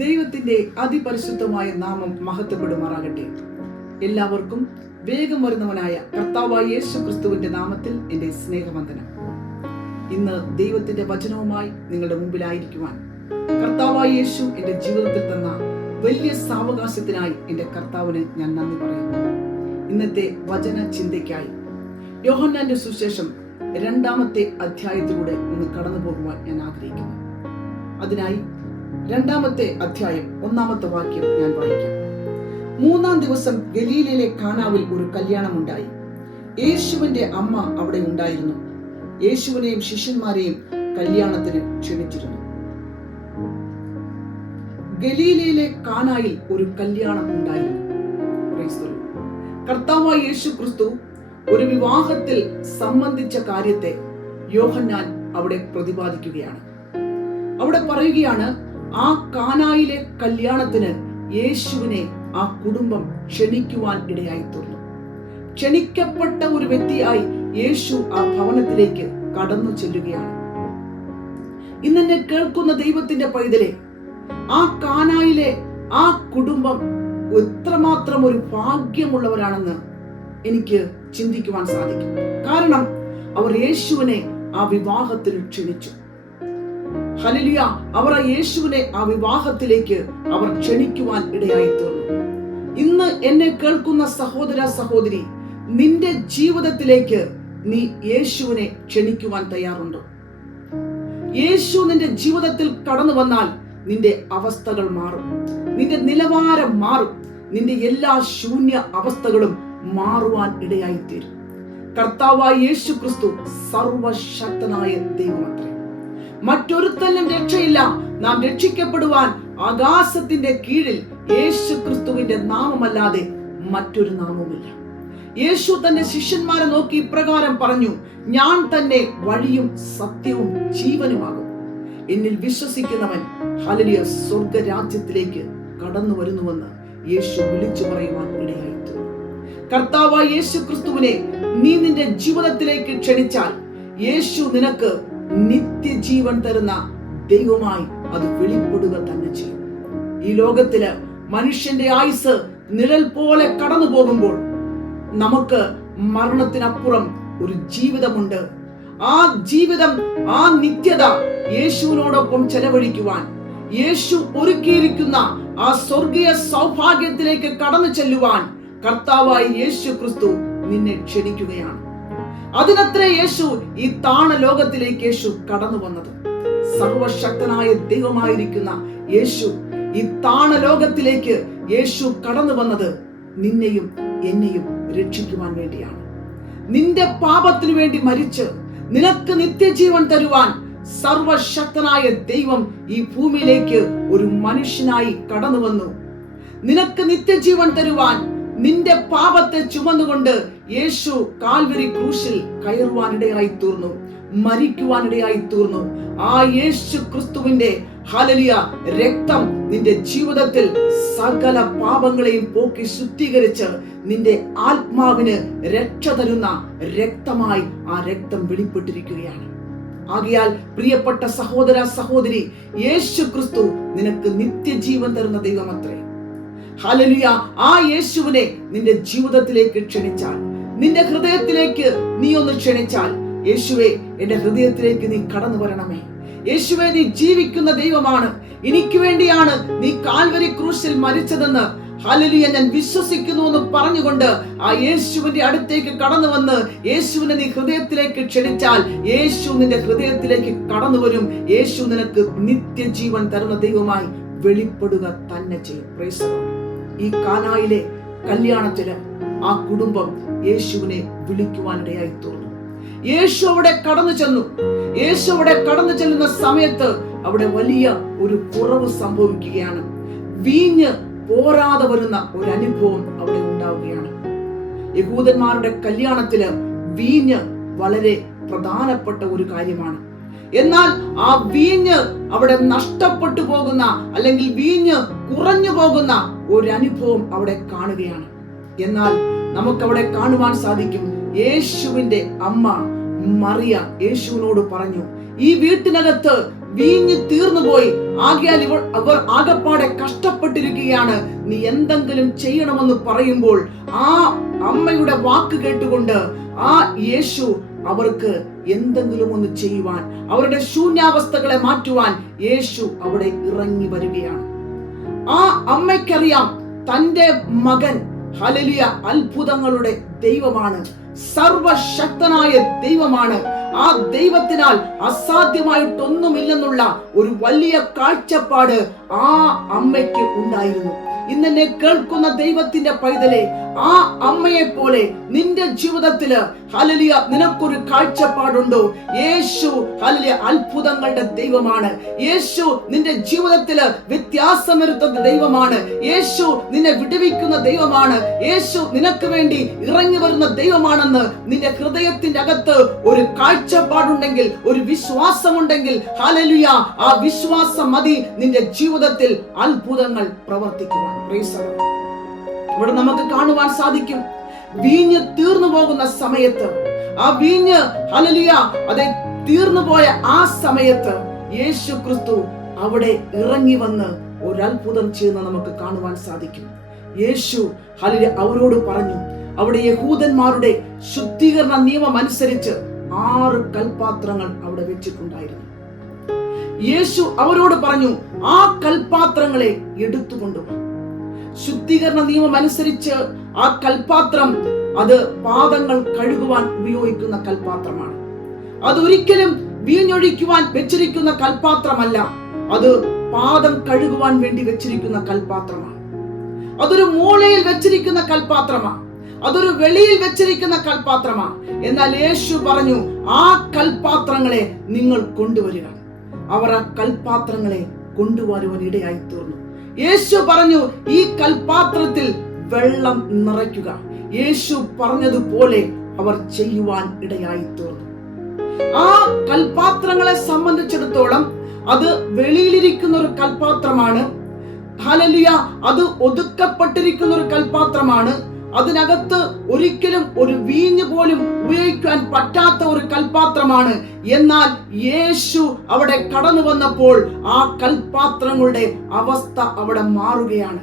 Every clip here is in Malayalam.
ദൈവത്തിന്റെ അതിപരിശുദ്ധമായ നാമം മഹത്വപ്പെടുമാറാകട്ടെ. എല്ലാവർക്കും വേഗം വരുന്നവനായ കർത്താവായ യേശു ക്രിസ്തുവിന്റെ നാമത്തിൽ എന്റെ സ്നേഹവന്ദനം. ഇന്ന് ദൈവത്തിന്റെ വചനവുമായി നിങ്ങളുടെ മുമ്പിലായിരിക്കുവാൻ കർത്താവായ യേശു എന്റെ ജീവിതത്തിൽ തന്ന വലിയ സാവകാശത്തിനായി എന്റെ കർത്താവിന് ഞാൻ നന്ദി പറയുന്നു. ഇന്നത്തെ വചന ചിന്തയ്ക്കായി യോഹന്നാന്റെ സുവിശേഷം 2-ാമത്തെ അധ്യായത്തിലൂടെ ഒന്ന് കടന്നു പോകുവാൻ ഞാൻ ആഗ്രഹിക്കുന്നു. അതിനായി 2-ാമത്തെ അധ്യായം 1-ാമത്തെ വാക്യം ഞാൻ വായിക്കാം. 3-ാം ദിവസം ഗലീലയിലെ കാനാവിൽ ഒരു കല്യാണമുണ്ടായി. യേശുവിന്റെ അമ്മ അവിടെ ഉണ്ടായിരുന്നു. യേശുവിനെയും ശിഷ്യന്മാരെയും കല്യാണത്തിന് ക്ഷണിച്ചിരുന്നു. ഗലീലയിലെ കാനായിൽ ഒരു കല്യാണം ഉണ്ടായിരുന്നു. കർത്താവായ യേശു ക്രിസ്തു ഒരു വിവാഹത്തിൽ സംബന്ധിച്ച കാര്യത്തെ യോഹന്നാൻ അവിടെ പ്രതിപാദിക്കുകയാണ്. അവിടെ പറയുകയാണ്, ആ കാനായിലെ കല്യാണത്തിന് യേശുവിനെ ആ കുടുംബം ക്ഷണിക്കുവാൻ ഇടയായി തീർന്നു. ക്ഷണിക്കപ്പെട്ട ഒരു വ്യക്തിയായി യേശു ആ ഭവനത്തിലേക്ക് കടന്നു ചെല്ലുകയാണ്. ഇന്നെന്നെ കേൾക്കുന്ന ദൈവത്തിന്റെ പൈതലെ, ആ കാനായിലെ ആ കുടുംബം എത്രമാത്രം ഒരു ഭാഗ്യമുള്ളവരാണെന്ന് എനിക്ക് ചിന്തിക്കുവാൻ സാധിക്കും. കാരണം അവർ യേശുവിനെ ആ വിവാഹത്തിൽ ക്ഷണിച്ചു. ഹല്ലേലൂയ! അവർ ആ യേശുവിനെ ആ വിവാഹത്തിലേക്ക് അവർ ക്ഷണിക്കുവാൻ ഇടയായി തീർന്നു. ഇന്ന് എന്നെ കേൾക്കുന്ന സഹോദര സഹോദരി, നിന്റെ ജീവിതത്തിലേക്ക് നീ യേശുവിനെ ക്ഷണിക്കുവാൻ തയ്യാറുണ്ടോ? യേശു നിന്റെ ജീവിതത്തിൽ കടന്നു വന്നാൽ നിന്റെ അവസ്ഥകൾ മാറും, നിന്റെ നിലവാരം മാറും, നിന്റെ എല്ലാ ശൂന്യ അവസ്ഥകളും മാറുവാൻ ഇടയായിത്തീരും. കർത്താവായ യേശു ക്രിസ്തു സർവശക്തനായ ദൈവമത്രേ. മറ്റൊരുത്തനും രക്ഷയില്ല. നാം രക്ഷിക്കപ്പെടുവാൻ ആകാശത്തിന്റെ കീഴിൽ യേശു ക്രിസ്തുവിന്റെ നാമമല്ലാതെ മറ്റൊരു നാമവുമില്ല. യേശു തന്റെ ശിഷ്യന്മാരെ നോക്കി ഇപ്രകാരം പറഞ്ഞു, ഞാൻ തന്നെ വഴിയും സത്യവും ജീവനുമാകും. എന്നിൽ വിശ്വസിക്കുന്നവൻ ഹല്ലേലൂയ സ്വർഗരാജ്യത്തിലേക്ക് കടന്നു വരുന്നുവെന്ന് യേശു വിളിച്ചു പറയുവാൻ ഇടയായി. കർത്താവായ യേശു ക്രിസ്തുവിനെ നീ നിന്റെ ജീവിതത്തിലേക്ക് ക്ഷണിച്ചാൽ യേശു നിനക്ക് നിത്യജീവൻ തരുന്ന ദൈവമായി അത് വെളിപ്പെടുക തന്നെ ചെയ്യും. ഈ ലോകത്തില് മനുഷ്യന്റെ ആയുസ് നിഴൽ പോലെ കടന്നു പോകുമ്പോൾ നമുക്ക് മരണത്തിനപ്പുറം ഒരു ജീവിതമുണ്ട്. ആ ജീവിതം, ആ നിത്യത യേശുവിനോടൊപ്പം ചെലവഴിക്കുവാൻ യേശു ഒരുക്കിയിരിക്കുന്ന ആ സ്വർഗീയ സൗഭാഗ്യത്തിലേക്ക് കടന്നു ചെല്ലുവാൻ കർത്താവായ യേശു ക്രിസ്തു നിന്നെ ക്ഷണിക്കുകയാണ്. അതിനത്രേ യേശു ഈ താണ ലോകത്തിലേക്ക് യേശു കടന്നു വന്നത്. സർവശക്തനായ ദൈവമായിരിക്കുന്ന യേശു ഈ താണ ലോകത്തിലേക്ക് യേശു കടന്നു വന്നത് നിന്നെയും എന്നെയും രക്ഷിക്കുവാൻ വേണ്ടിയാണ്. നിന്റെ പാപത്തിനു വേണ്ടി മരിച്ച് നിനക്ക് നിത്യജീവൻ തരുവാൻ സർവശക്തനായ ദൈവം ഈ ഭൂമിയിലേക്ക് ഒരു മനുഷ്യനായി കടന്നു വന്നു. നിനക്ക് നിത്യജീവൻ തരുവാൻ നിന്റെ പാപത്തെ ചുമന്നുകൊണ്ട് യേശു കാൽവരി ക്രൂശിൽ കയറുവാനിടയായി തീർന്നു, മരിക്കുവാനിടയായി തീർന്നു. ആ യേശു ക്രിസ്തുവിന്റെ ഹല്ലേലൂയ രക്തം നിന്റെ ജീവിതത്തിൽ സകല പാപങ്ങളെയും പോക്കി ശുദ്ധീകരിച്ച് നിന്റെ ആത്മാവിന് രക്ഷ തരുന്ന രക്തമായി ആ രക്തം വെളിപ്പെട്ടിരിക്കുകയാണ്. ആകയാൽ പ്രിയപ്പെട്ട സഹോദര സഹോദരി, യേശു ക്രിസ്തു നിനക്ക് നിത്യജീവൻ തരുന്ന ദൈവമത്രേ. ഹല്ലേലൂയ! ആ യേശുവിനെ നിന്റെ ജീവിതത്തിലേക്ക് ക്ഷണിച്ചാൽ, നിന്റെ ഹൃദയത്തിലേക്ക് നീ ഒന്ന് ക്ഷണിച്ചാൽ, യേശുവേ എന്റെ ഹൃദയത്തിലേക്ക് നീ കടന്നു വരണമേ. യേശുവേ, നീ ജീവിക്കുന്ന ദൈവമാണ്. എനിക്ക് വേണ്ടിയാണ് നീ കാൽവരി ക്രൂശിൽ മരിച്ചതെന്ന് ഹല്ലേലൂയ ഞാൻ വിശ്വസിക്കുന്നു എന്ന് പറഞ്ഞുകൊണ്ട് ആ യേശുവിന്റെ അടുത്തേക്ക് കടന്നു വന്ന് യേശുവിനെ നീ ഹൃദയത്തിലേക്ക് ക്ഷണിച്ചാൽ യേശു നിന്റെ ഹൃദയത്തിലേക്ക് കടന്നു വരും. യേശു നിനക്ക് നിത്യജീവൻ തരുന്ന ദൈവമായി വെളിപ്പെടുക തന്നെ ചെയ്യും. Price the Lord. ഈ കാനായിലെ കല്യാണത്തില് ആ കുടുംബം യേശുവിനെ വിളിക്കുവാനിടയായി തീർന്നു. യേശു അവിടെ കടന്നു ചെന്നു. യേശു അവിടെ കടന്നു ചെല്ലുന്ന സമയത്ത് അവിടെ വലിയ ഒരു കുറവ് സംഭവിക്കുകയാണ്. വീഞ്ഞ് പോരാതെ വരുന്ന ഒരു അനുഭവം അവിടെ ഉണ്ടാവുകയാണ്. യഹൂദന്മാരുടെ കല്യാണത്തില് വീഞ്ഞ് വളരെ പ്രധാനപ്പെട്ട ഒരു കാര്യമാണ്. എന്നാൽ ആ വീഞ്ഞ് അവിടെ നഷ്ടപ്പെട്ടു പോകുന്ന, അല്ലെങ്കിൽ വീഞ്ഞ് കുറഞ്ഞു പോകുന്ന ഒരു അനുഭവം അവിടെ കാണുകയാണ്. എന്നാൽ നമുക്കവിടെ കാണുവാൻ സാധിക്കും, യേശുവിന്റെ അമ്മ മറിയ യേശുവിനോട് പറഞ്ഞു, ഈ വീട്ടിനകത്ത് വീഞ്ഞ് തീർന്നുപോയി, ആകയാൽ അവർ ആകപ്പാടെ കഷ്ടപ്പെട്ടിരിക്കുകയാണ്, നീ എന്തെങ്കിലും ചെയ്യണമെന്ന് പറയുമ്പോൾ ആ അമ്മയുടെ വാക്ക് കേട്ടുകൊണ്ട് ആ യേശു അവർക്ക് എന്തെങ്കിലും ഒന്ന് ചെയ്യുവാൻ, അവരുടെ ശൂന്യാവസ്ഥകളെ മാറ്റുവാൻ യേശു അവിടെ ഇറങ്ങി വരികയാണ്. ആ അമ്മയ്ക്കറിയാം തന്റെ മകൻ ഹല്ലേലൂയ അത്ഭുതങ്ങളുടെ ദൈവമാണ്, സർവശക്തനായ ദൈവമാണ്. ആ ദൈവത്തിനാൽ അസാധ്യമായിട്ടൊന്നുമില്ലെന്നുള്ള ഒരു വലിയ കാഴ്ചപ്പാട് ആ അമ്മയ്ക്ക് ഉണ്ടായിരുന്നു. ഇന്നെന്നെ കേൾക്കുന്ന ദൈവത്തിന്റെ പൈതലെ, ആ അമ്മയെ പോലെ നിന്റെ ജീവിതത്തില് ഹല്ലേലൂയ നിനക്കൊരു കാഴ്ചപ്പാടുണ്ടോ? യേശു ഹല്ലേലൂയ അത്ഭുതങ്ങളുടെ ദൈവമാണ്. യേശു നിന്റെ ജീവിതത്തില് വ്യത്യാസം വരുത്തുന്ന ദൈവമാണ്. യേശു നിന്നെ വിടുവിക്കുന്ന ദൈവമാണ്. യേശു നിനക്ക് വേണ്ടി ഇറങ്ങി വരുന്ന ദൈവമാണെന്ന് നിന്റെ ഹൃദയത്തിന്റെ അകത്ത് ഒരു കാഴ്ചപ്പാടുണ്ടെങ്കിൽ, ഒരു വിശ്വാസമുണ്ടെങ്കിൽ ഹല്ലേലൂയ ആ വിശ്വാസം മതി നിന്റെ ജീവിതത്തിൽ അത്ഭുതങ്ങൾ പ്രവർത്തിക്കുവാൻ. ഇവിടെ നമുക്ക് കാണുവാൻ സാധിക്കും, വീഞ്ഞ് തീർന്നു പോകുന്ന സമയത്ത്, ആ വീഞ്ഞ് ഹല്ലേലൂയ അതെ തീർന്നു പോയ ആ സമയത്ത് യേശു ക്രിസ്തു അവിടെ ഇറങ്ങി വന്ന് ഒരു അത്ഭുതം ചെയ്യുന്ന നമുക്ക് കാണുവാൻ സാധിക്കും. യേശു ഹല്ലേലൂയ അവരോട് പറഞ്ഞു, അവിടെ യഹൂദന്മാരുടെ ശുദ്ധീകരണ നിയമം അനുസരിച്ച് 6 കൽപാത്രങ്ങൾ അവിടെ വെച്ചിട്ടുണ്ടായിരുന്നു. യേശു അവരോട് പറഞ്ഞു, ആ കൽപാത്രങ്ങളെ എടുത്തുകൊണ്ടുപോകും. ശുദ്ധീകരണ നിയമം അനുസരിച്ച് ആ കൽപാത്രം അത് പാദങ്ങൾ കഴുകുവാൻ ഉപയോഗിക്കുന്ന കൽപാത്രമാണ്. അതൊരിക്കലും വീഞ്ഞൊഴിക്കുവാൻ വെച്ചിരിക്കുന്ന കൽപാത്രമല്ല, അത് പാദം കഴുകുവാൻ വേണ്ടി വെച്ചിരിക്കുന്ന കൽപാത്രമാണ്. അതൊരു മൂലയിൽ വെച്ചിരിക്കുന്ന കൽപാത്രമാണ്, അതൊരു വെളിയിൽ വെച്ചിരിക്കുന്ന കൽപാത്രമാണ്. എന്നാൽ യേശു പറഞ്ഞു, ആ കൽപാത്രങ്ങളെ നിങ്ങൾ കൊണ്ടുവരിക. അവർ ആ കൽപാത്രങ്ങളെ കൊണ്ടുവരുവാൻ ഇടയായി തീർന്നു. യേശു പറഞ്ഞു, ഈ കൽപാത്രത്തിൽ വെള്ളം നിറയ്ക്കുക. യേശു പറഞ്ഞതുപോലെ അവർ ചെയ്യുവാൻ ഇടയായി തീർന്നു. ആ കൽപാത്രങ്ങളെ സംബന്ധിച്ചിടത്തോളം അത് വെളിയിലിരിക്കുന്ന ഒരു കൽപാത്രമാണ്. ഹല്ലേലൂയ അത് ഒതുക്കപ്പെട്ടിരിക്കുന്ന ഒരു കൽപാത്രമാണ്. അതിനകത്ത് ഒരിക്കലും ഒരു വീഞ്ഞ് പോലും ഉപയോഗിക്കാൻ പറ്റാത്ത ഒരു കൽപാത്രമാണ്. എന്നാൽ യേശു അവിടെ കടന്നു വന്നപ്പോൾ ആ കൽപാത്രങ്ങളുടെ അവസ്ഥ അവിടെ മാറുകയാണ്.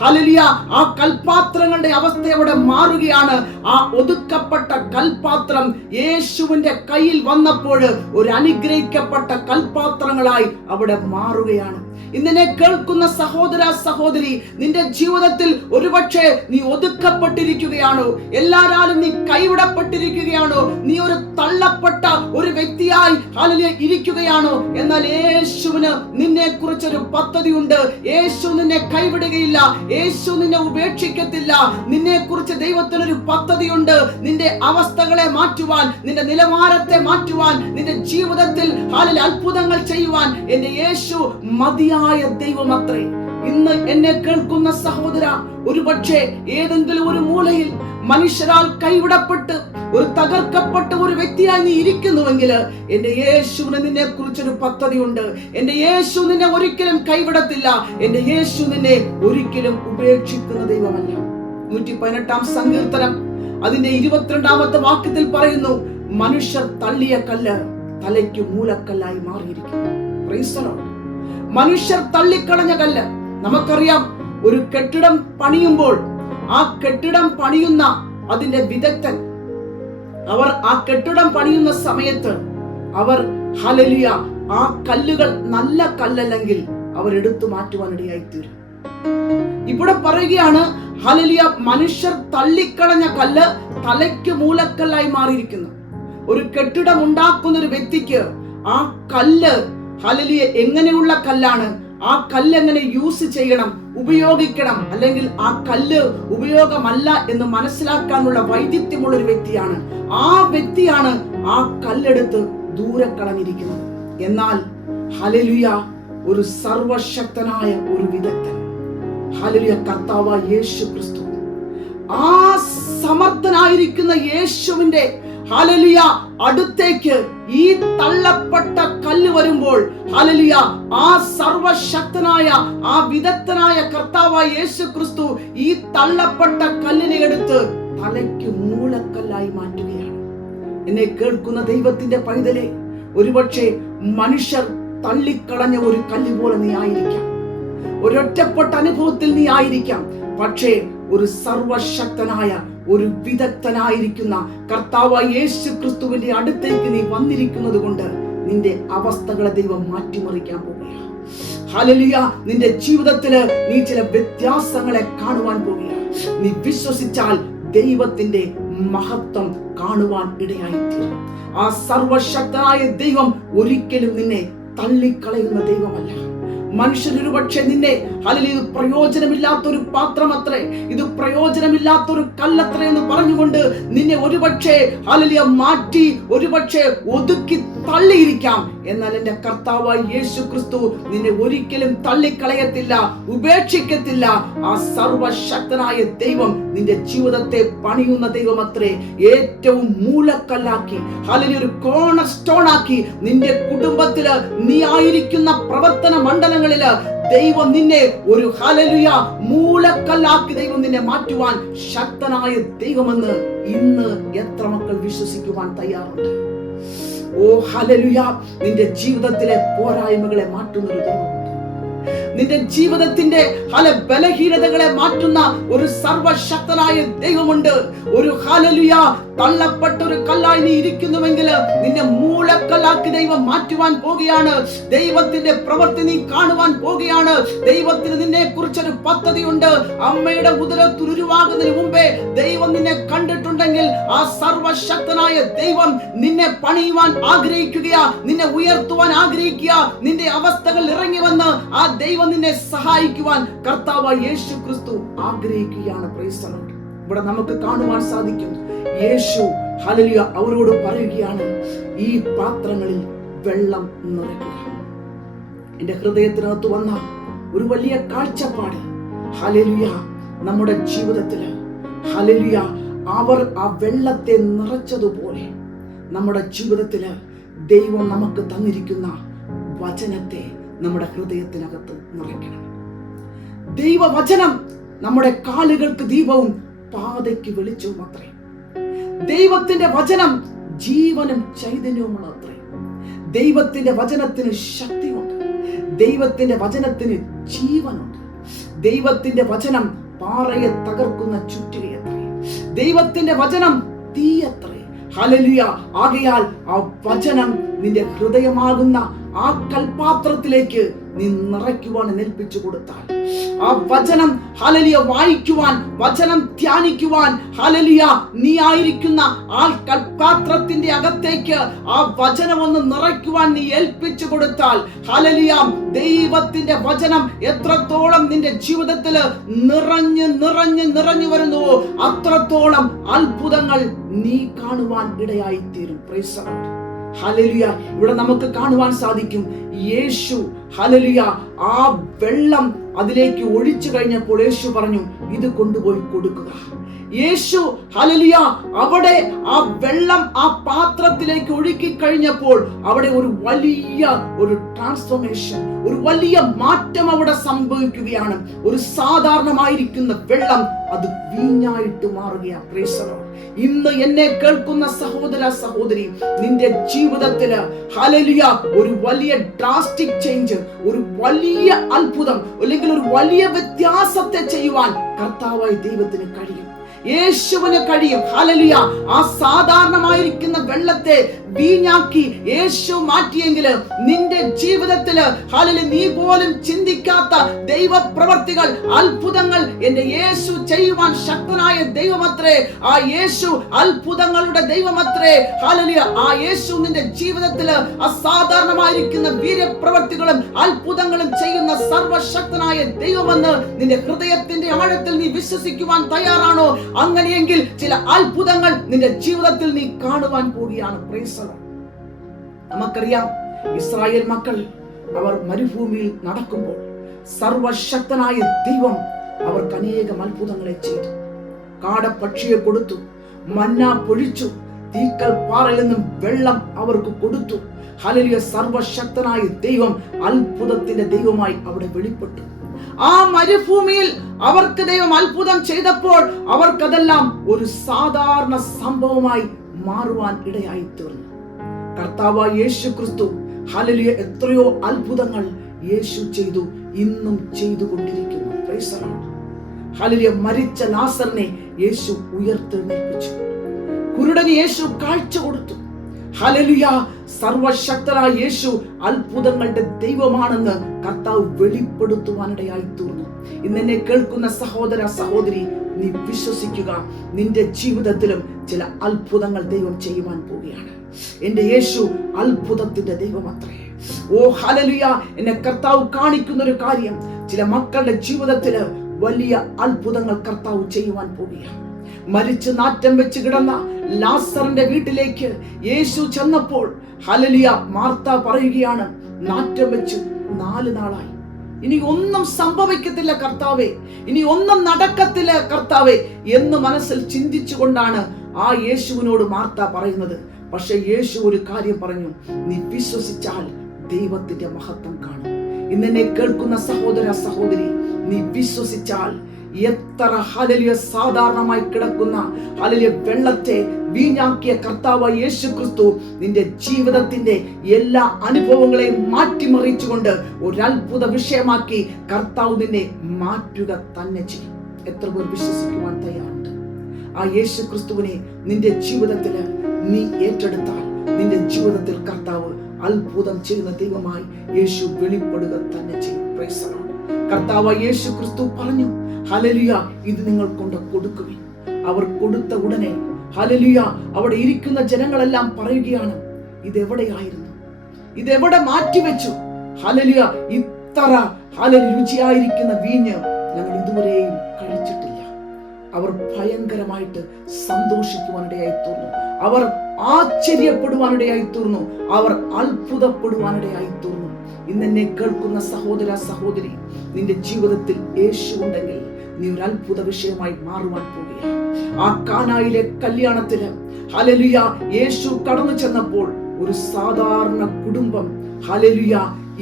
ഹല്ലേലൂയ ആ കൽപാത്രങ്ങളുടെ അവസ്ഥ അവിടെ മാറുകയാണ്. ആ ഒതുക്കപ്പെട്ട കൽപാത്രം യേശുവിന്റെ കയ്യിൽ വന്നപ്പോൾ ഒരു അനുഗ്രഹിക്കപ്പെട്ട കൽപാത്രങ്ങളായി അവിടെ മാറുകയാണ്. ഇന്നെ കേൾക്കുന്ന സഹോദര സഹോദരി, നിന്റെ ജീവിതത്തിൽ ഒരുപക്ഷെ നീ ഒതുക്കപ്പെട്ടിരിക്കുകയാണോ? എല്ലാരാലും നീ കൈവിടപ്പെട്ടിരിക്കുകയാണോ? നീ ഒരു തള്ളപ്പെട്ട ഒരു വ്യക്തിയായി ഹല്ലേലൂയ ഇരിക്കുകയാണോ? എന്നാൽ യേശുവിന് നിന്നെ കുറിച്ചൊരു പദ്ധതിയുണ്ട്. യേശു നിന്നെ കൈവിടുകയില്ല, യേശു നിന്നെ ഉപേക്ഷിക്കത്തില്ല. നിന്നെ കുറിച്ച് ദൈവത്തിനൊരു പദ്ധതിയുണ്ട്. നിന്റെ അവസ്ഥകളെ മാറ്റുവാൻ, നിന്റെ നിലവാരത്തെ മാറ്റുവാൻ, നിന്റെ ജീവിതത്തിൽ ഹല്ലേലൂയ അത്ഭുതങ്ങൾ ചെയ്യുവാൻ എന്റെ യേശു മതിയായ ദൈവമത്രേ. ഇന്ന് എന്നെ കേൾക്കുന്ന സഹോദര, ഒരുപക്ഷെ ഏതെങ്കിലും ഒരു മൂലയിൽ മനുഷ്യരാൽ കൈവിടപ്പെട്ട് ഒരു തകർക്കപ്പെട്ട ഒരു വ്യക്തിയായി നീ ഇരിക്കുന്നുവെങ്കിൽ എന്റെ യേശുവിന് നിന്നെ കുറിച്ചൊരു പദ്ധതിയുണ്ട്. എന്റെ യേശു നിന്നെ ഒരിക്കലും കൈവിടത്തില്ല. എന്റെ യേശു നിന്നെ ഒരിക്കലും ഉപേക്ഷിക്കുന്ന ദൈവമല്ല. 118-ാം സങ്കീർത്തനം അതിന്റെ 22-ാമത്തെ വാക്യത്തിൽ പറയുന്നു, മനുഷ്യർ തള്ളിയ കല്ല് തലയ്ക്ക് മൂലക്കല്ലായി മാറിയിരിക്കുന്നു. Price the Lord. മനുഷ്യർ തള്ളിക്കളഞ്ഞ കല്ല്. നമുക്കറിയാം, ഒരു കെട്ടിടം പണിയുമ്പോൾ ആ കെട്ടിടം പണിയുന്ന അതിന്റെ വിദഗ്ധൻ, അവർ ആ കെട്ടിടം പണിയുന്ന സമയത്ത് അവർ ഹല്ലേലൂയ ആ കല്ലുകൾ നല്ല കല്ലല്ലെങ്കിൽ അവർ എടുത്തു മാറ്റുവാനിടയായി തീരും. ഇവിടെ പറയുകയാണ്, ഹല്ലേലൂയ മനുഷ്യർ തള്ളിക്കളഞ്ഞ കല്ല് തലയ്ക്ക് മൂലക്കല്ലായി മാറിയിരിക്കുന്നു. ഒരു കെട്ടിടം ഉണ്ടാക്കുന്ന ഒരു വ്യക്തിക്ക് ആ കല്ല് ഹല്ലേലൂയ എങ്ങനെയുള്ള കല്ലാണ്, ആ കല്ല് എങ്ങനെ യൂസ് ചെയ്യണം, ഉപയോഗിക്കണം, അല്ലെങ്കിൽ ആ കല്ല് ഉപയോഗമല്ല എന്ന് മനസ്സിലാക്കാനുള്ള വൈദഗ്ധ്യമുള്ള ഒരു വ്യക്തിയാണ്. ആ വ്യക്തിയാണ് ആ കല്ലെടുത്ത് ദൂരെ കളഞ്ഞിരിക്കുന്നത്. എന്നാൽ ഹല്ലേലൂയ ഒരു സർവശക്തനായ ഒരു വിദഗ്ധൻ, ഹല്ലേലൂയ കർത്താവായ യേശു ക്രിസ്തു, ആ സമർത്ഥനായിരിക്കുന്ന യേശുവിന്റെ ഹല്ലേലൂയ അടുത്തേക്ക് ഈ തള്ളപ്പെട്ട കല്ല് വരുമ്പോൾ ഹല്ലേലൂയ ആ സർവശക്തനായ ആ വിദഗ്ധനായ കർത്താവായ യേശു ക്രിസ്തു ഈ തള്ളപ്പെട്ട കല്ലിനെ എടുത്ത് തലയ്ക്ക് മൂലക്കല്ലായി മാറ്റുകയാണ്. എന്നെ കേൾക്കുന്ന ദൈവത്തിന്റെ പൈതലെ, ഒരുപക്ഷെ മനുഷ്യർ തള്ളിക്കളഞ്ഞ ഒരു കല്ല് പോലെ നീ ആയിരിക്കാം, ഒരൊറ്റപ്പെട്ട അനുഭവത്തിൽ നീ ആയിരിക്കാം. പക്ഷേ ഒരു സർവശക്തനായ, ഒരു വിദഗ്ധനായിരിക്കുന്ന കർത്താവായ യേശു ക്രിസ്തുവിന്റെ അടുത്തേക്ക് നീ വന്നിരിക്കുന്നത് കൊണ്ട് നിന്റെ അവസ്ഥകളെ ദൈവം മാറ്റിമറിക്കാൻ പോവുകയാണ്. ഹല്ലേലൂയ. നിന്റെ ജീവിതത്തില് നീ ചില വ്യത്യാസങ്ങളെ കാണുവാൻ പോവുകയാണ്. നീ വിശ്വസിച്ചാൽ ദൈവത്തിന്റെ മഹത്വം കാണുവാൻ ഇടയായിത്തീരും. ആ സർവശക്തനായ ദൈവം ഒരിക്കലും നിന്നെ തള്ളിക്കളയുന്ന ദൈവമല്ല. മനുഷ്യരൊരു പക്ഷെ നിന്നെ ഇത് പ്രയോജനമില്ലാത്തൊരു പാത്രമത്രേ, ഇത് പ്രയോജനമില്ലാത്തൊരു കല്ലത്രേ എന്ന് പറഞ്ഞുകൊണ്ട് നിന്നെ ഒരുപക്ഷെ മാറ്റി, ഒരുപക്ഷെ ഒതുക്കി തള്ളിയിരിക്കാം. എന്നാൽ എന്റെ കർത്താവായ യേശു ക്രിസ്തു നിന്നെ ഒരിക്കലും തള്ളിക്കളയത്തില്ല, ഉപേക്ഷിക്കത്തില്ല. ആ സർവശക്തനായ ദൈവം നിന്റെ ജീവിതത്തെ പണിയുന്ന ദൈവമത്രേ. ഏറ്റവും മൂലക്കല്ലാക്കി, ഒരു കോർണർ സ്റ്റോൺ ആക്കി നിന്റെ കുടുംബത്തില് നീ ആയിരിക്കുന്ന പ്രവർത്തന മണ്ഡലങ്ങളില് ദൈവം നിന്നെ ഒരു മൂലക്കല്ലാക്കി ദൈവം നിന്നെ മാറ്റുവാൻ ശക്തനായ ദൈവമെന്ന് ഇന്ന് എത്ര മക്കൾ വിശ്വസിക്കുവാൻ തയ്യാറുണ്ട്? ഓ ഹല്ലേലൂയ. നിന്റെ ജീവിതത്തിലെ പോരായ്മകളെ മാറ്റുന്ന ഒരു ദൈവമുണ്ട്. നിന്റെ ജീവിതത്തിന്റെ ബലഹീനതകളെ മാറ്റുന്ന ഒരു സർവശക്തനായ ദൈവമുണ്ട്. ഒരു ഹല്ലേലൂയ. തള്ളപ്പെട്ട ഒരു കല്ലായി നീ ഇരിക്കുന്നുവെങ്കിൽ നിന്നെ മൂലക്കല്ലാക്കി ദൈവം മാറ്റുവാൻ പോകുകയാണ്. ദൈവത്തിന്റെ പ്രവൃത്തി നീ കാണുവാൻ പോകുകയാണ്. ദൈവത്തിന് നിന്നെ കുറിച്ചൊരു പദ്ധതിയുണ്ട്. അമ്മയുടെ ഉദരത്തിൽ ഉരുവാകുന്നതിന് മുമ്പേ ദൈവം നിന്നെ കണ്ടിട്ടുണ്ടെങ്കിൽ ആ സർവശക്തനായ ദൈവം നിന്നെ പണിയുവാൻ ആഗ്രഹിക്കുകയാ, നിന്നെ ഉയർത്തുവാൻ ആഗ്രഹിക്കുക. നിന്റെ അവസ്ഥകൾ ഇറങ്ങി വന്ന് ആ ദൈവം നിന്നെ സഹായിക്കുവാൻ കർത്താവായ യേശു ക്രിസ്തു ആഗ്രഹിക്കുകയാണ്. Price the Lord. ഇവിടെ നമുക്ക് കാണുവാൻ സാധിക്കും, യേശു ഹല്ലേലൂയ അവരോട് പറയുകയാണ്, ഈ പാത്രങ്ങളിൽ വെള്ളം നിറയ്ക്കുക. എന്റെ ഹൃദയത്തിനകത്ത് വന്ന ഒരു വലിയ കാഴ്ചപ്പാട്, ഹല്ലേലൂയ നമ്മുടെ ജീവിതത്തില് ഹല്ലേലൂയ അവർ ആ വെള്ളത്തെ നിറച്ചതുപോലെ നമ്മുടെ ജീവിതത്തില് ദൈവം നമുക്ക് തന്നിരിക്കുന്ന വചനത്തെ നമ്മുടെ ഹൃദയത്തിനകത്ത് നിറയ്ക്കണം. ദൈവവചനം നമ്മുടെ കാലുകൾക്ക് ദീപവും പാതയ്ക്ക് വെളിച്ചവും അത്രേ. ദൈവത്തിന്റെ വചനം ജീവനും ചൈതന്യവുമുള്ളത്രേ. ദൈവത്തിന്റെ വചനത്തിന് ശക്തിയുണ്ട്. ദൈവത്തിന്റെ വചനത്തിന് ജീവനുണ്ട്. ദൈവത്തിന്റെ വചനം പാറയെ തകർക്കുന്ന ചുറ്റുകയത്രേ. ദൈവത്തിന്റെ വചനം തീയത്രേ. ഹല്ലേലൂയ. ആകയാൽ ആ വചനം നിന്റെ ഹൃദയമാകുന്ന ആ കൽപാത്രത്തിലേക്ക് നീ നിറയ്ക്കുവാൻ ഏൽപ്പിച്ചു കൊടുത്താൽ, ആ വചനം ഹല്ലേലൂയ വായിക്കുവാൻ, വചനം ധ്യാനിക്കുവാൻ, ഹല്ലേലൂയ നീ ആയിരിക്കുന്ന ആ കൽപാത്രത്തിന്റെ അകത്തേക്ക് ആ വചനം ഒന്ന് നിറയ്ക്കുവാൻ നീ ഏൽപ്പിച്ചു കൊടുത്താൽ, ഹല്ലേലൂയ ദൈവത്തിന്റെ വചനം എത്രത്തോളം നിന്റെ ജീവിതത്തിൽ നിറഞ്ഞു നിറഞ്ഞു നിറഞ്ഞു വരുന്നുവോ അത്രത്തോളം അത്ഭുതങ്ങൾ നീ കാണുവാൻ ഇടയായി തീരും. Price the Lord. ഹല്ലേലൂയ. ഇവിടെ നമുക്ക് കാണുവാൻ സാധിക്കും, യേശു ഹല്ലേലൂയ ആ വെള്ളം അതിലേക്ക് ഒഴിച്ചു കഴിഞ്ഞപ്പോൾ യേശു പറഞ്ഞു, ഇത് കൊണ്ടുപോയി കൊടുക്കുക. യേശു ഹല്ലേലൂയ അവിടെ ആ വെള്ളം ആ പാത്രത്തിലേക്ക് ഒഴുക്കി കഴിഞ്ഞപ്പോൾ അവിടെ ഒരു വലിയ ഒരു ട്രാൻസ്ഫോർമേഷൻ, ഒരു വലിയ മാറ്റം അവിടെ സംഭവിക്കുകയാണ്. ഒരു സാധാരണമായിരിക്കുന്ന വെള്ളം അത് വീഞ്ഞായിട്ട് മാറുകയാണ്. Price the Lord. ഇന്ന് എന്നെ കേൾക്കുന്ന സഹോദര സഹോദരി, നിന്റെ ജീവിതത്തില് ഹല്ലേലൂയ ഒരു വലിയ ഡ്രാസ്റ്റിക് ചേഞ്ച്, ഒരു വലിയ അത്ഭുതം അല്ലെങ്കിൽ ഒരു വലിയ വ്യത്യാസത്തെ ചെയ്യുവാൻ കർത്താവായ ദൈവത്തിന് കഴിയും. യേശുവിന് കഴിയും. ഹല്ലേലൂയ. ആ സാധാരണമായിരിക്കുന്ന വെള്ളത്തെ വീഞ്ഞാക്കി യേശു മാറ്റിയെങ്കിൽ നിന്റെ ജീവിതത്തില് ഹല്ലേലൂയ നീ പോലും ചിന്തിക്കാത്ത ദൈവപ്രവർത്തികൾ, അത്ഭുതങ്ങൾ എന്റെ യേശു ചെയ്യുവാൻ ശക്തനായ ദൈവമത്രേ. ആ യേശു അത്ഭുതങ്ങളുടെ ദൈവമത്രേ. ഹല്ലേലൂയ. ആ യേശു നിന്റെ ജീവിതത്തില് അസാധാരണമായിരിക്കുന്ന വീര്യപ്രവർത്തികളും അത്ഭുതങ്ങളും ചെയ്യുന്ന സർവശക്തനായ ദൈവമെന്ന് നിന്റെ ഹൃദയത്തിന്റെ ആഴത്തിൽ നീ വിശ്വസിക്കുവാൻ തയ്യാറാണോ? അങ്ങനെയെങ്കിൽ ചില അത്ഭുതങ്ങൾ നിന്റെ ജീവിതത്തിൽ നീ കാണുവാൻ പോവുകയാണ്. Price the Lord. നമുക്കറിയാം, ഇസ്രായേൽ മക്കൾ അവർ മരുഭൂമിയിൽ നടക്കുമ്പോൾ സർവശക്തനായ ദൈവം അവർക്ക് അനേകം അത്ഭുതങ്ങളെ ചെയ്തു. കാടപ്പക്ഷിയെ കൊടുത്തു, മന്ന പൊഴിച്ചു, തീക്കൽ പാറയിൽ നിന്നും വെള്ളം അവർക്ക് കൊടുത്തു. ഹല്ലേലൂയ. സർവശക്തനായ ദൈവം അത്ഭുതത്തിന്റെ ദൈവമായി അവിടെ വെളിപ്പെട്ടു. ആ മരുഭൂമിയിൽ അവർക്ക് ദൈവം അത്ഭുതം ചെയ്തപ്പോൾ അവർക്കതെല്ലാം ഒരു സാധാരണ സംഭവമായി മാറുവാൻ ഇടയായി തീർന്നു. കർത്താവായ യേശു ക്രിസ്തു ഹല്ലേലൂയ, എത്രയോ അത്ഭുതങ്ങൾ യേശു ചെയ്തു, ഇന്നും ചെയ്തുകൊണ്ടിരിക്കുന്നു. Price the Lord. ഹല്ലേലൂയ. മരിച്ച ലാസറിനെ യേശു ഉയർത്തെഴുന്നേൽപ്പിച്ചു. കുരുടന് യേശു കാഴ്ച കൊടുത്തു. ഹല്ലേലൂയ. സർവശക്തനായ യേശു അത്ഭുതങ്ങളുടെ ദൈവമാണെന്ന് കർത്താവ് വെളിപ്പെടുത്തുവാനിടയായി തീർന്നു. ഇന്ന് എന്നെ കേൾക്കുന്ന സഹോദര സഹോദരി, നീ വിശ്വസിക്കുക, നിന്റെ ജീവിതത്തിലും ചില അത്ഭുതങ്ങൾ ദൈവം ചെയ്യുവാൻ പോവുകയാണ്. എന്റെ യേശു അത്ഭുതത്തിന്റെ ദൈവമത്രേ. ഓ ഹല്ലേലൂയ. എന്നെ കർത്താവ് കാണിക്കുന്ന ഒരു കാര്യം, ചില മക്കളുടെ ജീവിതത്തില് വലിയ അത്ഭുതങ്ങൾ കർത്താവ് ചെയ്യുവാൻ പോവുകയാണ്. മരിച്ച് നാറ്റം വെച്ച് കിടന്ന ലാസറിന്റെ വീട്ടിലേക്ക് യേശു ചെന്നപ്പോൾ ഹല്ലേലൂയ, മാർത്ത പറയുകയാണ്, നാറ്റം വെച്ച് 4 നാളായി, ഇനി ഒന്നും സംഭവിക്കത്തില്ല കർത്താവേ, ഇനി ഒന്നും നടക്കത്തില്ല കർത്താവേ എന്ന് മനസ്സിൽ ചിന്തിച്ചുകൊണ്ടാണ് ആ യേശുവിനോട് മാർത്ത പറയുന്നത്. പക്ഷെ യേശു ഒരു കാര്യം പറഞ്ഞു, നീ വിശ്വസിച്ചാൽ ദൈവത്തിന്റെ മഹത്വം കാണും. ഇന്നെന്നെ കേൾക്കുന്ന സഹോദര സഹോദരി, നീ വിശ്വസിച്ചാൽ എത്ര ഹല്ലേലൂയ സാധാരണമായി കിടക്കുന്ന ഹല്ലേലൂയ വെള്ളത്തെ വീഞ്ഞാക്കിയ കർത്താവ് യേശു ക്രിസ്തു നിന്റെ ജീവിതത്തിന്റെ എല്ലാ അനുഭവങ്ങളെയും മാറ്റിമറിച്ചുകൊണ്ട് ഒരു അത്ഭുത വിഷയമാക്കി കർത്താവ് നിന്നെ മാറ്റുക തന്നെ ചെയ്യും. എത്ര പേർ വിശ്വസിക്കുവാൻ തയ്യാറുണ്ട്? ആ യേശു ക്രിസ്തുവിനെ നിന്റെ ജീവിതത്തിൽ നീ ഏറ്റെടുത്താൽ നിന്റെ ജീവിതത്തിൽ കർത്താവ് അത്ഭുതം ചെയ്യുന്ന ദൈവമായി യേശു വെളിപ്പെടുക തന്നെ ചെയ്യും. Price the Lord. കർത്താവ് യേശു ക്രിസ്തു പറഞ്ഞു, ഹല്ലേലൂയ, ഇത് നിങ്ങൾ കൊണ്ട് കൊടുക്കുവിൻ. അവർ കൊടുത്ത ഉടനെ ഹല്ലേലൂയ, അവിടെ ഇരിക്കുന്ന ജനങ്ങളെല്ലാം പറയുകയാണ്, ഇതെവിടെയായിരുന്നു, ഇതെവിടെ മാറ്റിവെച്ചു? ഹല്ലേലൂയ, ഇത്ര ഹല്ലേലൂയ രുചിയായിരിക്കുന്ന വീഞ്ഞ് ഞങ്ങൾ ഇതുവരെയും കഴിച്ചിട്ടില്ല. അവർ ഭയങ്കരമായിട്ട് സന്തോഷിക്കുവാനിടയായി തീർന്നു. അവർ ആശ്ചര്യപ്പെടുവാനിടയായി തീർന്നു. അവർ അത്ഭുതപ്പെടുവാനിടയായി തീർന്നു. ഇന്നെന്നെ കേൾക്കുന്ന സഹോദര സഹോദരി, നിന്റെ ജീവിതത്തിൽ യേശു ഉണ്ടെങ്കിൽ നീ ഒരു അത്ഭുത വിഷയമായി മാറുവാൻ പോവുകയാണ്. ആ കാനായിലെ കല്യാണത്തിന് ഹല്ലേലൂയ യേശു കടന്നു ചെന്നപ്പോൾ ഒരു സാധാരണ കുടുംബം ഹല്ലേലൂയ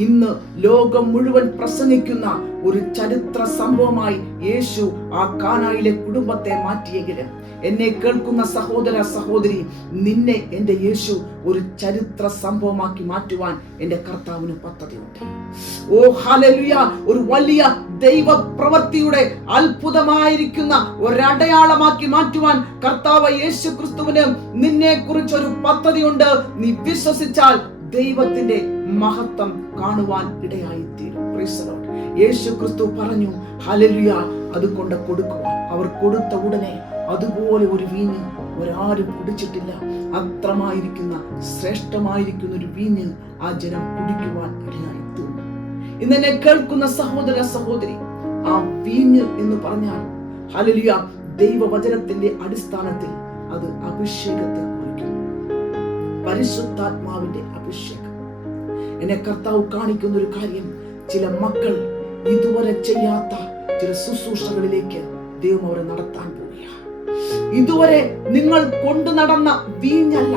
ഇന്ന് ലോകം മുഴുവൻ പ്രസംഗിക്കുന്ന ഒരു ചരിത്ര സംഭവമായി യേശു ആ കാനായിലെ കുടുംബത്തെ മാറ്റിയെങ്കിലും എന്നെ കേൾക്കുന്ന സഹോദര സഹോദരി, നിന്നെ എന്റെ യേശു ഒരു ചരിത്ര സംഭവമാക്കി മാറ്റുവാൻ എന്റെ കർത്താവിന് പദ്ധതിയുണ്ട്. ഓ ഹല്ലേലൂയ, ഒരു വലിയ ദൈവ പ്രവൃത്തിയുടെ അത്ഭുതമായിരിക്കുന്ന ഒരടയാളമാക്കി മാറ്റുവാൻ കർത്താവ് യേശു ക്രിസ്തുവിന് നിന്നെ കുറിച്ച് ഒരു പദ്ധതിയുണ്ട്. നീ വിശ്വസിച്ചാൽ ദൈവത്തിന്റെ മഹത്വം കാണുവാൻ ഇടയായിത്തീരും. Praise the lord. യേശു ക്രിസ്തു പറഞ്ഞു, ഹല്ലേലൂയ, അതുകൊണ്ട് കൊടുക്കുക. അവർ കൊടുത്ത ഉടനെ അതുപോലെ ഒരു വീഞ്ഞ് ഒരാരും കുടിച്ചിട്ടില്ല. അത്രമായിരിക്കുന്ന ശ്രേഷ്ഠമായിരിക്കുന്ന ഒരു വീഞ്ഞ് ആ ജനം കുടിക്കുവാൻ ഇടയായിത്തീർന്നു. ഇന്നെന്നെ കേൾക്കുന്ന സഹോദര സഹോദരി, ആ വീഞ്ഞ് എന്ന് പറഞ്ഞാൽ ഹല്ലേലൂയ ദൈവവചനത്തിന്റെ അടിസ്ഥാനത്തിൽ അത് അഭിഷേകത്തെ കുറിക്കുന്നു. പരിശുദ്ധാത്മാവിന്റെ അഭിഷേകം. എന്നെ കർത്താവ് കാണിക്കുന്ന ഒരു കാര്യം, ചില മക്കൾ ഇതുവരെ ചെയ്യാത്ത ചില ശുശ്രൂഷകളിലേക്ക് ദൈവം അവരെ നടത്താൻ പോവുകയാണ്. ഇതുവരെ നിങ്ങൾ കൊണ്ടു നടന്ന വീഞ്ഞല്ല,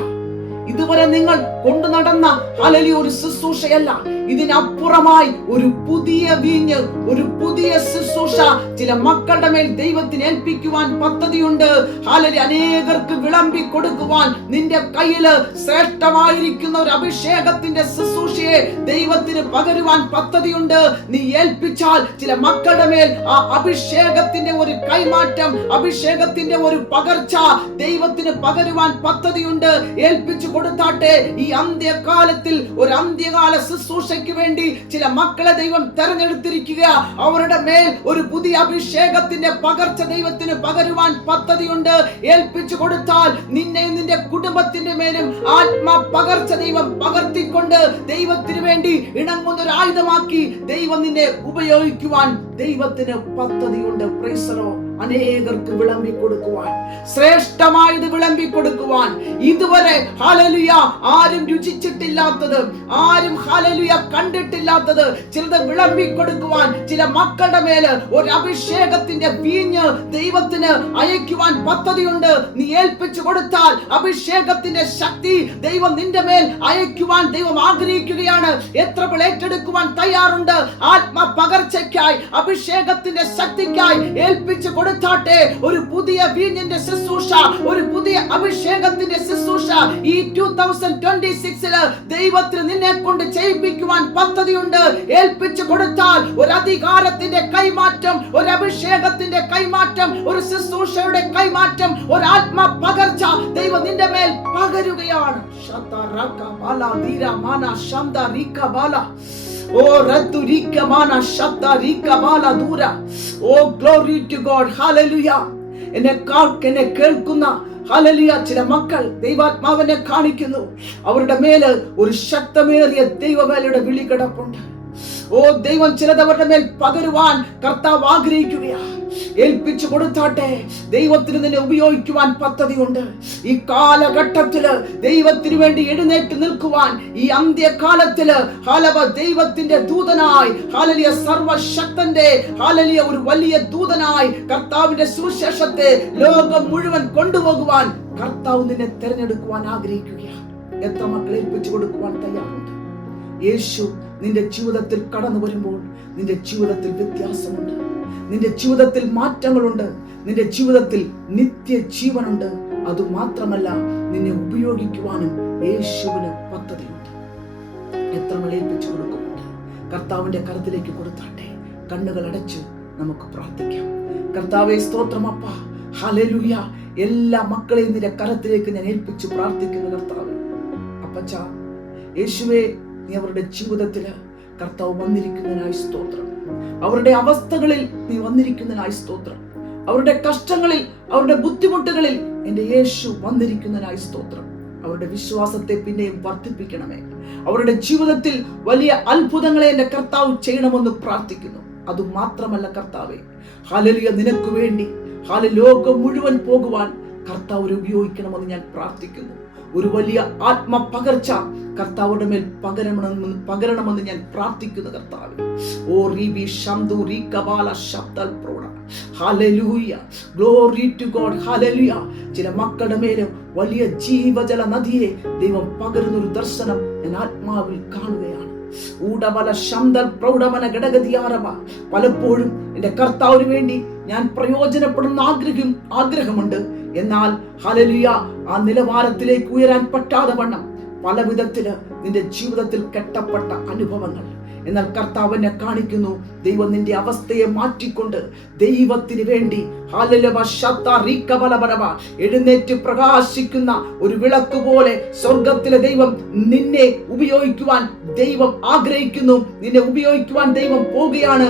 ഇതുവരെ നിങ്ങൾ കൊണ്ടു നടന്ന ഹല്ലേലൂയ ഒരു ശുശ്രൂഷയല്ല, ഇതിനപ്പുറമായി ഒരു പുതിയ വീഞ്ഞ്, ഒരു പുതിയ ശുശ്രൂഷ ചില മക്കളുടെ മേൽ ദൈവത്തിന് ഏൽപ്പിക്കുവാൻ പദ്ധതിയുണ്ട്. ഹല്ലേലൂയ, അനേകർക്ക് വിളമ്പി കൊടുക്കുവാൻ നിന്റെ കയ്യില് ശ്രേഷ്ഠമായിരിക്കുന്ന ഒരു അഭിഷേകത്തിന്റെ ശുശ്രൂഷയെ ദൈവത്തിന് പകരുവാൻ പദ്ധതിയുണ്ട്. നീ ഏൽപ്പിച്ചാൽ ചില മക്കളുടെ മേൽ ആ അഭിഷേകത്തിന്റെ ഒരു കൈമാറ്റം, അഭിഷേകത്തിന്റെ ഒരു പകർച്ച ദൈവത്തിന് പകരുവാൻ പദ്ധതിയുണ്ട്. ഏൽപ്പിച്ചു കൊടുത്താട്ടെ. ഈ അന്ത്യകാലത്തിൽ ഒരു അന്ത്യകാല ശുശ്രൂഷയ്ക്ക് വേണ്ടി ചില മക്കളെ ദൈവം തെരഞ്ഞെടുത്തിരിക്കുക. അവരുടെ മേൽ ഒരു പുതിയ അഭിഷേകത്തിന്റെ പകർച്ച ദൈവത്തിന് പകരുവാൻ പദ്ധതിയുണ്ട്. ഏൽപ്പിച്ചു കൊടുത്താൽ നിന്നെയും നിന്റെ കുടുംബത്തിന്റെ മേലും ആത്മാ പകർച്ച ദൈവം പകർത്തിക്കൊണ്ട് ദൈവത്തിന് വേണ്ടി ഇണങ്ങുന്ന ഒരു ആയുധമാക്കി ദൈവം നിന്നെ ഉപയോഗിക്കുവാൻ ദൈവത്തിന് പദ്ധതിയുണ്ട്. Price the Lord. അനേകർക്ക് വിളമ്പി കൊടുക്കുവാൻ, ശ്രേഷ്ഠമായത് വിളമ്പി കൊടുക്കുവാൻ, ഇതുവരെ ഹല്ലേലൂയ ആരും രുചിച്ചിട്ടില്ലാത്തത്, ആരും ഹല്ലേലൂയ കണ്ടിട്ടില്ലാത്തത് ചിലത് വിളമ്പി കൊടുക്കുവാൻ ചില മക്കളുടെ മേല് ഒരു അഭിഷേകത്തിന്റെ വീഞ്ഞ് ദൈവത്തിന് അയക്കുവാൻ പദ്ധതിയുണ്ട്. നീ ഏൽപ്പിച്ചു കൊടുത്താൽ അഭിഷേകത്തിന്റെ ശക്തി ദൈവം നിന്റെ മേൽ അയക്കുവാൻ ദൈവം ആഗ്രഹിക്കുകയാണ്. എത്ര പേർ ഏറ്റെടുക്കുവാൻ തയ്യാറുണ്ട്? ആത്മ പകർച്ചയ്ക്കായി, അഭിഷേകത്തിന്റെ ശക്തിക്കായി ഏൽപ്പിച്ചു കൊടുത്താട്ടെ. ഒരു പുതിയ വീഞ്ഞിന്റെ ശുശ്രൂഷ, ഒരു പുതിയ അഭിഷേകത്തിന്റെ ശുശ്രൂഷ ഈ 2026 ദൈവത്തിന് നിന്നെ കൊണ്ട് ചെയ്യിപ്പിക്കുവാൻ പദ്ധതിയുണ്ട്. ഏൽപ്പിച്ചു കൊടുത്താൽ ഒരു അധികാരത്തിന്റെ കൈമാറ്റം, ഒരു അഭിഷേകത്തിന്റെ കൈമാറ്റം, ഒരു ശുശ്രൂഷയുടെ കൈമാറ്റം, ഒരു ആത്മ പകർച്ച ദൈവം നിന്റെ മേൽ പകരുകയാണ്. Oh, Raturika mana shata rika bala dura. Oh, glory to God. Hallelujah. എന്നെ കേൾക്കുന്ന ഹല്ലേലൂയ ചില മക്കൾ ദൈവാത്മാവിനെ കാണിക്കുന്നു. അവരുടെ മേല് ഒരു ശക്തമേറിയ ദൈവവേലയുടെ വിളി കിടപ്പുണ്ട്. ഓ ദൈവം ചിലത് അവരുടെ മേൽ പകരുവാൻ കർത്താവ് ആഗ്രഹിക്കുകയാ. ഏൽപ്പിച്ചു കൊടുത്താട്ടെ. ദൈവത്തിന് നിന്നെ ഉപയോഗിക്കുവാൻ പദ്ധതിയുണ്ട്. ഈ കാലഘട്ടത്തില് ദൈവത്തിന് വേണ്ടി എഴുന്നേറ്റ് നിൽക്കുവാൻ, ഈ അന്ത്യകാലത്തില് ദൈവത്തിന്റെ ദൂതനായി ഹല്ലേലൂയ, സർവശക്തന്റെ ഹല്ലേലൂയ ഒരു വലിയ ദൂതനായി കർത്താവിന്റെ സുവിശേഷത്തെ ലോകം മുഴുവൻ കൊണ്ടുപോകുവാൻ കർത്താവ് നിന്നെ തിരഞ്ഞെടുക്കുവാൻ ആഗ്രഹിക്കുകയാണ്. എത്ര മക്കൾ ഏൽപ്പിച്ചു കൊടുക്കുവാൻ തയ്യാറുണ്ട്? യേശു നിന്റെ ജീവിതത്തിൽ കടന്നു വരുമ്പോൾ നിന്റെ ജീവിതത്തിൽ വ്യത്യാസമുണ്ട്, നിന്റെ ജീവിതത്തിൽ മാറ്റങ്ങളുണ്ട്, നിന്റെ ജീവിതത്തിൽ നിത്യജീവനുണ്ട്. അതുമാത്രമല്ല, നിന്നെ ഉപയോഗിക്കുവാനും യേശുവിന് പദ്ധതിയുണ്ട്. എത്ര ഏൽപ്പിച്ചു കൊടുക്കുന്നുണ്ട്? കർത്താവിന്റെ കരത്തിലേക്ക് കൊടുത്താട്ടെ. കണ്ണുകൾ അടച്ച് നമുക്ക് പ്രാർത്ഥിക്കാം. കർത്താവേ, സ്തോത്രമപ്പ, ഹല്ലേലൂയ. എല്ലാ മക്കളെയും നിന്റെ കരത്തിലേക്ക് ഞാൻ ഏൽപ്പിച്ചു പ്രാർത്ഥിക്കുന്നു. കർത്താവേ, അപ്പച്ച, യേശുവേ, നീ അവരുടെ ജീവിതത്തില് കർത്താവ് വന്നിരിക്കുന്നതിനായി സ്തോത്രം. അവരുടെ അവസ്ഥകളിൽ നീ വന്നിരിക്കുന്നതിനായി സ്തോത്രം. അവരുടെ കഷ്ടങ്ങളിൽ, അവരുടെ ബുദ്ധിമുട്ടുകളിൽ എന്റെ യേശു വന്നിരിക്കുന്നതിനായി സ്തോത്രം. അവരുടെ വിശ്വാസത്തെ പിന്നെയും വർദ്ധിപ്പിക്കണമേ. അവരുടെ ജീവിതത്തിൽ വലിയ അത്ഭുതങ്ങളെ എന്റെ കർത്താവ് ചെയ്യണമെന്ന് പ്രാർത്ഥിക്കുന്നു. അതുമാത്രമല്ല കർത്താവേ, ഹല്ലേലൂയ, നിനക്ക് വേണ്ടി ലോകം മുഴുവൻ പോകുവാൻ കർത്താവ് ഉപയോഗിക്കണമെന്ന് ഞാൻ പ്രാർത്ഥിക്കുന്നു. ഒരു വലിയ ആത്മ പകർച്ച കർത്താവുടെ മേൽ പകരണമെന്ന് ഞാൻ പ്രാർത്ഥിക്കുന്നു. കർത്താവേ, ഓ റിബി ശംദു റികബാല ശബ്ദൽ പ്രോഡ, ഹല്ലേലൂയ, ഗ്ലോറി ടു ഗോഡ്, ഹല്ലേലൂയ. ചില മക്കളുടെ മേൽ വലിയ ജീവജല നദിയെ ദൈവം പകരുന്ന ഒരു ദർശനം ഞാൻ ആത്മാവിൽ കാണുകയാണ്. ഊടബല ശംദൽ പ്രൗഢമന ഘടകതിയാരവ. പലപ്പോഴും എന്റെ കർത്താവിന് വേണ്ടി ഞാൻ പ്രയോജനപ്പെടുന്ന ആഗ്രഹമുണ്ട്. എന്നാൽ ഹല്ലേലൂയ, ആ നിലവാരത്തിലേക്ക് ഉയരാൻ പറ്റാതെ വണ്ണം പല വിധത്തില് നിന്റെ ജീവിതത്തിൽ കെട്ടപ്പെട്ട അനുഭവങ്ങൾ. എന്നാൽ കർത്താവിനെ കാണിക്കുന്നു. ദൈവം നിന്റെ അവസ്ഥയെ മാറ്റിക്കൊണ്ട് ദൈവത്തിന് വേണ്ടി എഴുന്നേറ്റ് പ്രകാശിക്കുന്ന ഒരു വിളക്ക് പോലെ സ്വർഗത്തിലെ ദൈവം നിന്നെ ഉപയോഗിക്കുവാൻ ദൈവം ആഗ്രഹിക്കുന്നു. നിന്നെ ഉപയോഗിക്കുവാൻ ദൈവം പോകുകയാണ്.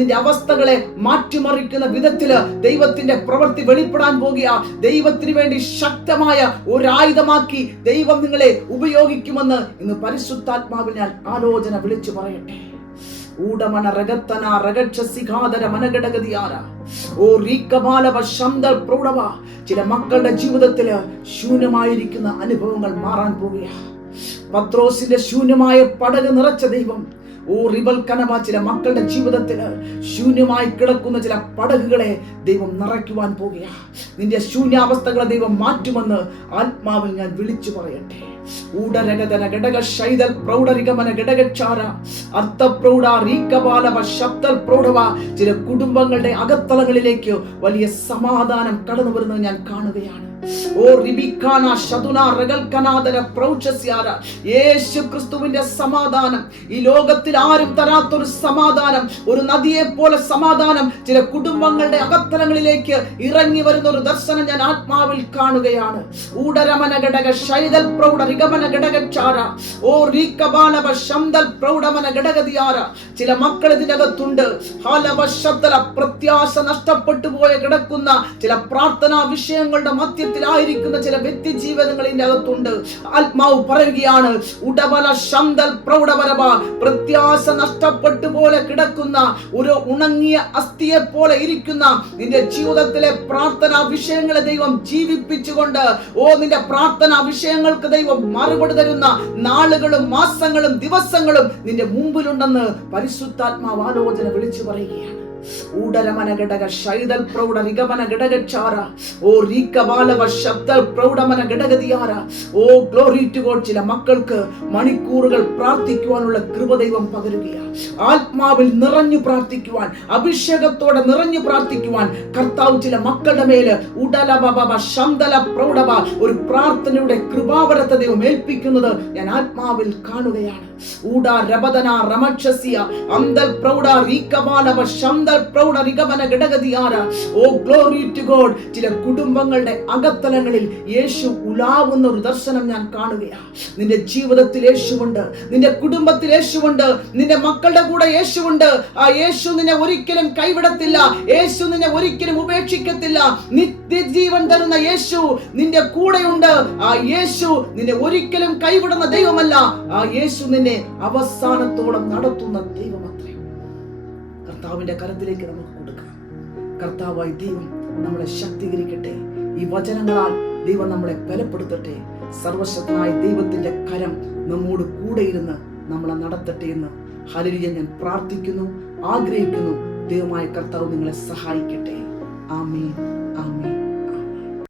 നിന്റെ അവസ്ഥകളെ മാറ്റിമറിക്കുന്ന വിധത്തില് ദൈവത്തിന്റെ പ്രവൃത്തി വെളിപ്പെടാൻ പോകുക. ദൈവത്തിന് വേണ്ടി ശക്തമായ ഒരു ആയുധമാക്കി ദൈവം നിങ്ങളെ ഉപയോഗിക്കുമെന്ന് ഇന്ന് പരിശുദ്ധാത്മാവിൽ ഞാൻ ആലോചന വിളിച്ചു പറയട്ടെ. ഊടമന രഗത്തന രഗക്ഷസിഖാദര മനഘടകതിയാര. ഓ റീകബാലവ ശംദൽ പ്രൗഢവ. ചില മക്കളുടെ ജീവിതത്തില് ശൂന്യമായിരിക്കുന്ന അനുഭവങ്ങൾ മാറാൻ പോകുകയാണ്. പത്രോസിന്റെ ശൂന്യമായ പടക് നിറച്ച ദൈവം ഓ റിബൽ കനവ ചില മക്കളുടെ ജീവിതത്തില് ശൂന്യമായി കിടക്കുന്ന ചില പടകുകളെ ദൈവം നിറയ്ക്കുവാൻ പോകുകയാണ്. നിന്റെ ശൂന്യാവസ്ഥകളെ ദൈവം മാറ്റുമെന്ന് ആത്മാവിൽ ഞാൻ വിളിച്ചു പറയട്ടെ. ഊടരഗതന ഘടക ശൈതൽ പ്രൗഢരികമന ഘടകച്ചാര അർത്ഥ പ്രൗഢ റീകബാലവ ശബ്ദൽ പ്രൗഢവ. ചില കുടുംബങ്ങളുടെ അകത്തളങ്ങളിലേക്ക് വലിയ സമാധാനം കടന്നു വരുന്നത് ഞാൻ കാണുകയാണ്. ഓ റിബിക്കാന ശതുന റഗൽകനാദര പ്രൗചസ്യാര. യേശു ക്രിസ്തുവിന്റെ സമാധാനം, ഈ ലോകത്തിൽ ആരും തരാത്തൊരു സമാധാനം, ഒരു നദിയെ പോലെ സമാധാനം ചില കുടുംബങ്ങളുടെ അകത്തലങ്ങളിലേക്ക് ഇറങ്ങി വരുന്ന ഒരു ദർശനം ഞാൻ ആത്മാവിൽ കാണുകയാണ്. ഊടരമന ഘടക ശൈതൽ പ്രൗഢ റിഗമന ഘടകച്ചാര. ഓ റീകബാലവ ശംദൽ പ്രൗഢമന ഘടകതിയാര. ചില മക്കൾ ഇതിനകത്തുണ്ട്. പ്രത്യാശ നഷ്ടപ്പെട്ടു പോയ കിടക്കുന്ന ചില പ്രാർത്ഥനാ വിഷയങ്ങളുടെ മധ്യത്തിലായിരിക്കുന്ന ചില വ്യക്തി ജീവിതങ്ങൾ ഇതിന്റെ അകത്തുണ്ട്. ആത്മാവ് പറയുകയാണ്, ഉടബല ശംദൽ പ്രൗഢവരവ. പ്രത്യാശ നഷ്ടപ്പെട്ടു പോലെ കിടക്കുന്ന ഒരു ഉണങ്ങിയ അസ്ഥിയെ പോലെ ഇരിക്കുന്ന നിന്റെ ജീവിതത്തിലെ പ്രാർത്ഥനാ വിഷയങ്ങളെ ദൈവം ജീവിപ്പിച്ചുകൊണ്ട് നിന്റെ പ്രാർത്ഥനാ വിഷയങ്ങൾക്ക് ദൈവം മറുപടി തരുന്ന നാളുകളും മാസങ്ങളും ദിവസങ്ങളും നിന്റെ മുമ്പിലുണ്ടെന്ന് പരിശുദ്ധാത്മാവ് ആലോചന വിളിച്ചു പറയുകയാണ്. ഊടരമന ഘടക ശൈതൽ പ്രൗഢ റിഗമന ഘടകച്ചാര ഓ റീകബാലവ ശബ്ദൽ പ്രൗഢമന ഘടകതിയാര. Oh glory to God. ചില മക്കൾക്ക് മണിക്കൂറുകൾ പ്രാർത്ഥിക്കുവാനുള്ള കൃപ ദൈവം പകരുകയാണ്. ആത്മാവിൽ നിറഞ്ഞു പ്രാർത്ഥിക്കുവാൻ, അഭിഷേകത്തോടെ നിറഞ്ഞു പ്രാർത്ഥിക്കുവാൻ കർത്താവ് ചില മക്കളുടെ മേല് ഉടലബബ ശബ്ദല പ്രൗഢബ ഒരു പ്രാർത്ഥനയുടെ കൃപാവരത്തെ ദൈവം ഏൽപ്പിക്കുന്നത് ഞാൻ ആത്മാവിൽ കാണുകയാണ്. ഊടാ രബദന റമക്ഷസിയ അന്തൽ പ്രൗഢ റീകബാലവ ശബ്ദൽ പ്രൗഢ റിഗമന ഘടകതിയാര. Oh glory to God. ചില കുടുംബങ്ങളുടെ അകത്തലങ്ങളിൽ യേശു ഉലാവുന്ന ഒരു ദർശനം ഞാൻ കാണുകയാണ്. നിന്റെ ജീവിതത്തിൽ യേശുവുണ്ട്, നിന്റെ കുടുംബത്തിൽ യേശുവുണ്ട്, നിന്റെ മക്കളുടെ കൂടെ യേശുവുണ്ട്. ആ യേശു നിന്നെ ഒരിക്കലും കൈവിടത്തില്ല, യേശു നിന്നെ ഒരിക്കലും ഉപേക്ഷിക്കത്തില്ല. നിത്യജീവൻ തരുന്ന യേശു നിന്റെ കൂടെയുണ്ട്. ആ യേശു നിന്നെ ഒരിക്കലും കൈവിടുന്ന ദൈവമല്ല, ആ യേശു നിന്നെ അവസാനത്തോളം നടത്തുന്ന ദൈവമത്രേ. കർത്താവിന്റെ കരത്തിലേക്ക് നമുക്ക് കൊടുക്കാം. കർത്താവായി ദൈവം നമ്മളെ ശക്തീകരിക്കട്ടെ. ഈ വചനങ്ങളാൽ ദൈവം നമ്മളെ ബലപ്പെടുത്തട്ടെ. സർവശക്തനായ ദൈവത്തിന്റെ കരം നമ്മോട് കൂടെ ഇരുന്ന് നമ്മളെ നടത്തട്ടെ എന്ന് ഹല്ലേലൂയ ഞാൻ പ്രാർത്ഥിക്കുന്നു, ആഗ്രഹിക്കുന്നു. ദൈവമായ കർത്താവ് നിങ്ങളെ സഹായിക്കട്ടെ. ആമേൻ, ആമേൻ.